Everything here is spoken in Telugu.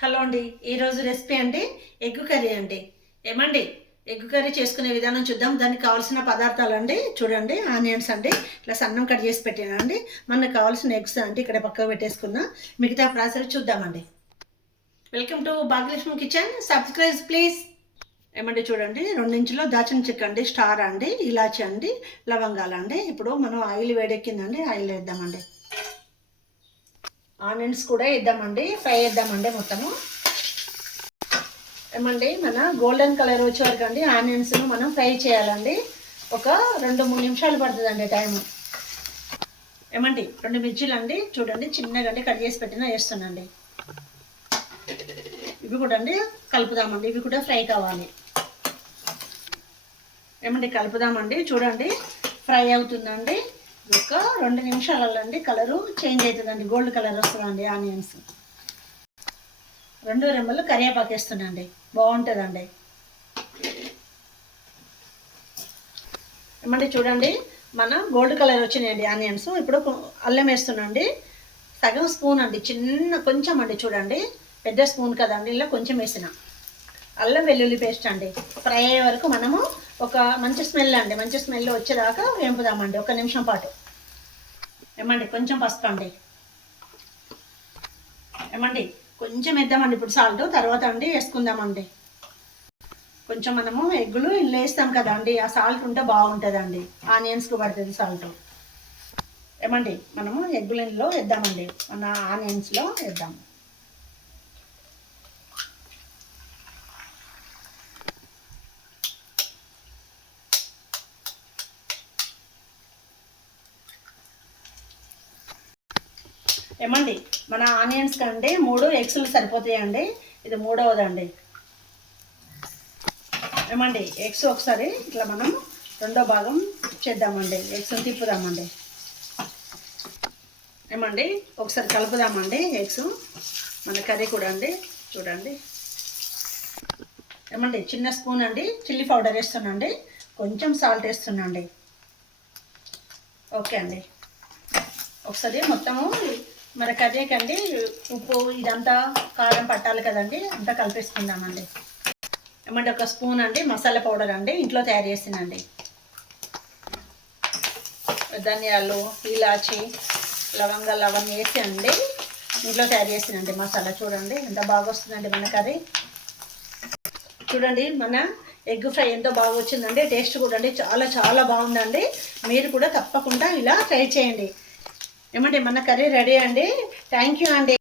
హలో అండి, ఈరోజు రెసిపీ అండి ఎగ్ కర్రీ అండి. ఏమండి, ఎగ్ కర్రీ చేసుకునే విధానం చూద్దాం. దానికి కావాల్సిన పదార్థాలు అండి చూడండి. ఆనియన్స్ అండి ఇట్లా సన్నం కట్ చేసి పెట్టానండి. మనకు కావాల్సిన ఎగ్స్ అండి ఇక్కడ పక్కకు పెట్టేసుకున్నా. మిగతా ప్రాసెస్ చూద్దామండి. Welcome to Bhagyalakshmi kitchen. Subscribe please. ఏమండి చూడండి, 2 ఇంచుల దాచిన చెక్క అండి, స్టార్ అండి, ఇలాచి అండి, లవంగాలు అండి. ఇప్పుడు మనం ఆయిల్ వేడెక్కిందండి, ఆయిల్ వేద్దామండి. ఆనియన్స్ కూడా వేద్దామండి, ఫ్రై చేద్దామండి మొత్తము. ఏమండి మన గోల్డెన్ కలర్ వచ్చే వరకు అండి ఆనియన్స్ను మనం ఫ్రై చేయాలండి. ఒక 2-3 నిమిషాలు పడుతుందండి టైము. ఏమండి 2 మిర్చీలు అండి చూడండి, చిన్నగా అండి కట్ చేసి పెట్టిన వేస్తున్నాండి. ఇవి కూడా అండి కలుపుదామండి, ఇవి కూడా ఫ్రై కావాలి. ఏమండి కలుపుదామండి, చూడండి ఫ్రై అవుతుందండి. ఒక 2 నిమిషాలలో అండి కలరు చేంజ్ అవుతుందండి, గోల్డ్ కలర్ వస్తుందండి ఆనియన్స్. 2 రెమ్మలు కరివేపాకు వేస్తున్నాండి, బాగుంటుందండి. ఏమండి చూడండి మన గోల్డ్ కలర్ వచ్చినాయండి ఆనియన్స్. ఇప్పుడు అల్లం వేస్తున్నాండి, సగం స్పూన్ అండి, చిన్న కొంచెం అండి చూడండి, పెద్ద స్పూన్ కదండి, ఇలా కొంచెం వేసిన అల్లం వెల్లుల్లి పేస్ట్ అండి. ఫ్రై అయ్యే వరకు మనము ఒక మంచి స్మెల్ అండి, మంచి స్మెల్ వచ్చేదాకా వేంపుదామండి 1 నిమిషం పాటు. ఏమండి కొంచెం పసుపు అండి. ఏమండి కొంచెం వేద్దామండి ఇప్పుడు సాల్ట్, తర్వాత అండి వేసుకుందామండి. కొంచెం మనము ఎగ్గులు ఇల్లు వేస్తాం కదా అండి, ఆ సాల్ట్ ఉంటే బాగుంటుందండి, ఆనియన్స్కి పడుతుంది సాల్ట్. ఏమండి మనము ఎగ్గులలో వేద్దామండి, మన ఆనియన్స్లో వేద్దాము. ఏమండి మన ఆనియన్స్ కంటే 3 ఎగ్స్లు సరిపోతాయండి, ఇది 3వదండి. ఏమండి ఎగ్స్ ఒకసారి ఇట్లా మనం 2వ భాగం చేద్దామండి, ఎగ్స్ని తిప్పుదామండి. ఏమండి ఒకసారి కలుపుదామండి ఎగ్స్, మన కర్రీ కూడా అండి చూడండి. ఏమండి చిన్న స్పూన్ అండి చిల్లీ పౌడర్ వేస్తున్నాండి, కొంచెం సాల్ట్ వేస్తున్నాండి. ఓకే అండి, ఒకసారి మొత్తము మన కర్రీకి అండి ఉప్పు ఇదంతా కారం పట్టాలి కదండి, అంతా కలిపేసుకుందామండి. ఏమంటే 1 స్పూన్ అండి మసాలా పౌడర్ అండి, ఇంట్లో తయారు చేసినండి. ధనియాలు, ఇలాచి, లవంగాలు అవన్నీ వేసి అండి ఇంట్లో తయారు చేసినండి మసాలా. చూడండి ఎంత బాగా వస్తుందండి మన కర్రీ. చూడండి మన ఎగ్ ఫ్రై ఎంతో బాగా వచ్చిందండి, టేస్ట్ కూడా అండి చాలా చాలా బాగుందండి. మీరు కూడా తప్పకుండా ఇలా ట్రై చేయండి. ఏమంటే మన కర్రీ రెడీ అండి. థ్యాంక్ యూ అండి.